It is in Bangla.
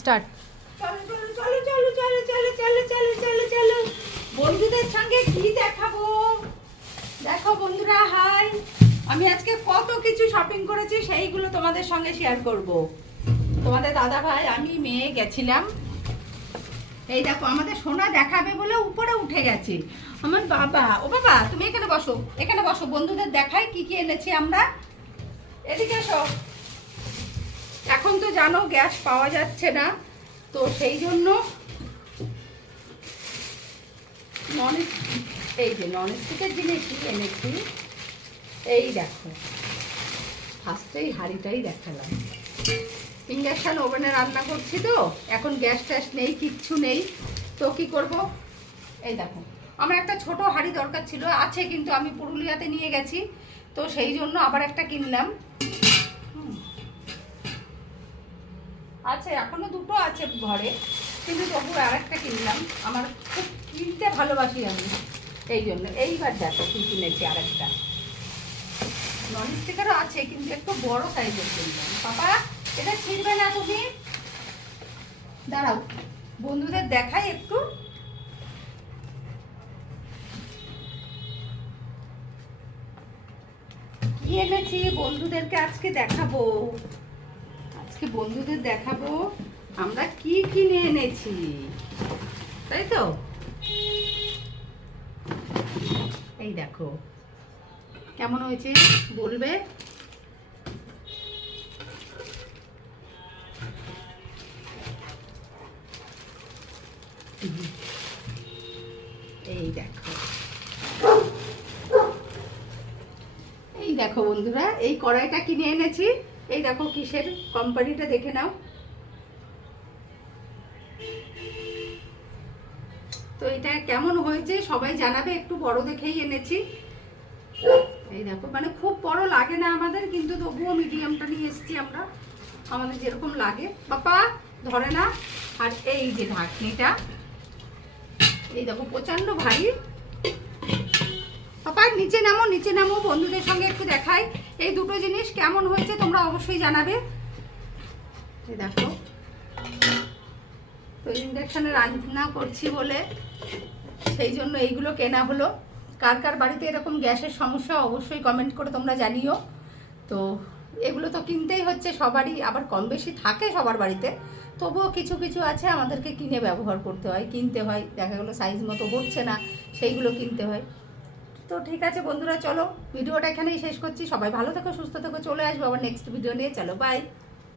স্টার্ট। চলো চলো চলো চলো চলো চলো চলো চলো চলো চলো বন্ধুদের সঙ্গে কি দেখাবো। দেখো বন্ধুরা, হাই, আমি আজকে কত কিছু শপিং করেছি সেইগুলো তোমাদের সঙ্গে শেয়ার করব। তোমাদের দাদা ভাই, আমি মেয়ে গেছিলাম। এই দেখো, আমাদের সোনা দেখাবে বলে উপরে উঠে গেছে আমার বাবা। ও বাবা, তুমি এখানে বসো, এখানে বসো, বন্ধুদের দেখাই কি কি এনেছি আমরা। এদিকে এসো। এখন তো জানো গ্যাস পাওয়া যাচ্ছে না, তো সেই জন্য এই যে নন স্টিকের জিনিসই এনেছি। এই দেখো, ফার্স্টেই হাঁড়িটাই দেখালাম। ইন্ডাকশান ওভেনে রান্না করছি তো, এখন গ্যাস ট্যাস নেই, কিচ্ছু নেই, তো কি করব। এই দেখো, আমার একটা ছোট হাঁড়ি দরকার ছিল, আছে কিন্তু আমি পুরুলিয়াতে নিয়ে গেছি, তো সেই জন্য আবার একটা কিনলাম। আছে, এখনো দুটো আছে ঘরে, কিন্তু তবু আর একটা কিনলাম। আমার খুব কিনতে ভালোবাসি আমি, এই জন্য। এইবার দেখো কি কিনেছি, আর একটা নন স্টিকারও আছে, কিন্তু একটু বড় সাইজের কিনলাম। পাপা, এটা ছিঁড়বে না তুমি? দাঁড়াও, বন্ধুদের দেখাই একটু। কি এনেছি বন্ধুদেরকে আজকে দেখাবো। আজকে বন্ধুদের দেখাবো আমরা কি কিনে এনেছি, তাই তো। এই দেখো কেমন হয়েছে বলবে। এই দেখো, এই দেখো বন্ধুরা, এই কড়াইটা কিনে এনেছি। এই দেখো কিসের কোম্পানিটা দেখে নাও। তো এটা কেমন হয়েছে সবাই জানাবে, একটু বড় দেখেই এনেছি। এই দেখো, মানে খুব বড় লাগে না আমাদের, কিন্তু তবুও মিডিয়ামটা নিয়ে এসেছি আমরা, আমাদের যেরকম লাগে। বাবা ধরে না। আর এই যে ঢাকনিটা, এই দেখো প্রচন্ড ভারী। পাপা নিচে নামো, নিচে নামো, বন্ধুদের সঙ্গে একটু দেখাই এই দুটো জিনিস কেমন হয়েছে, তোমরা অবশ্যই জানাবে। এই দেখো, তো ইন্ডাকশানে রান্না করছি বলে সেই জন্য এইগুলো কেনা হলো। কার কার বাড়িতে এরকম গ্যাসের সমস্যা অবশ্যই কমেন্ট করে তোমরা জানিও। তো এগুলো তো কিনতেই হচ্ছে সবারই, আবার কম বেশি থাকে সবার বাড়িতে, তবুও কিছু কিছু আছে আমাদেরকে কিনে ব্যবহার করতে হয়, কিনতে হয়। দেখা গেলো সাইজ মতো হচ্ছে না, সেইগুলো কিনতে হয়। তো ঠিক আছে বন্ধুরা, চলো ভিডিওটা এখানেই শেষ করছি। সবাই ভালো থেকো, সুস্থ থেকো, চলে আসবো আবার নেক্সট ভিডিও নিয়ে। চলো বাই।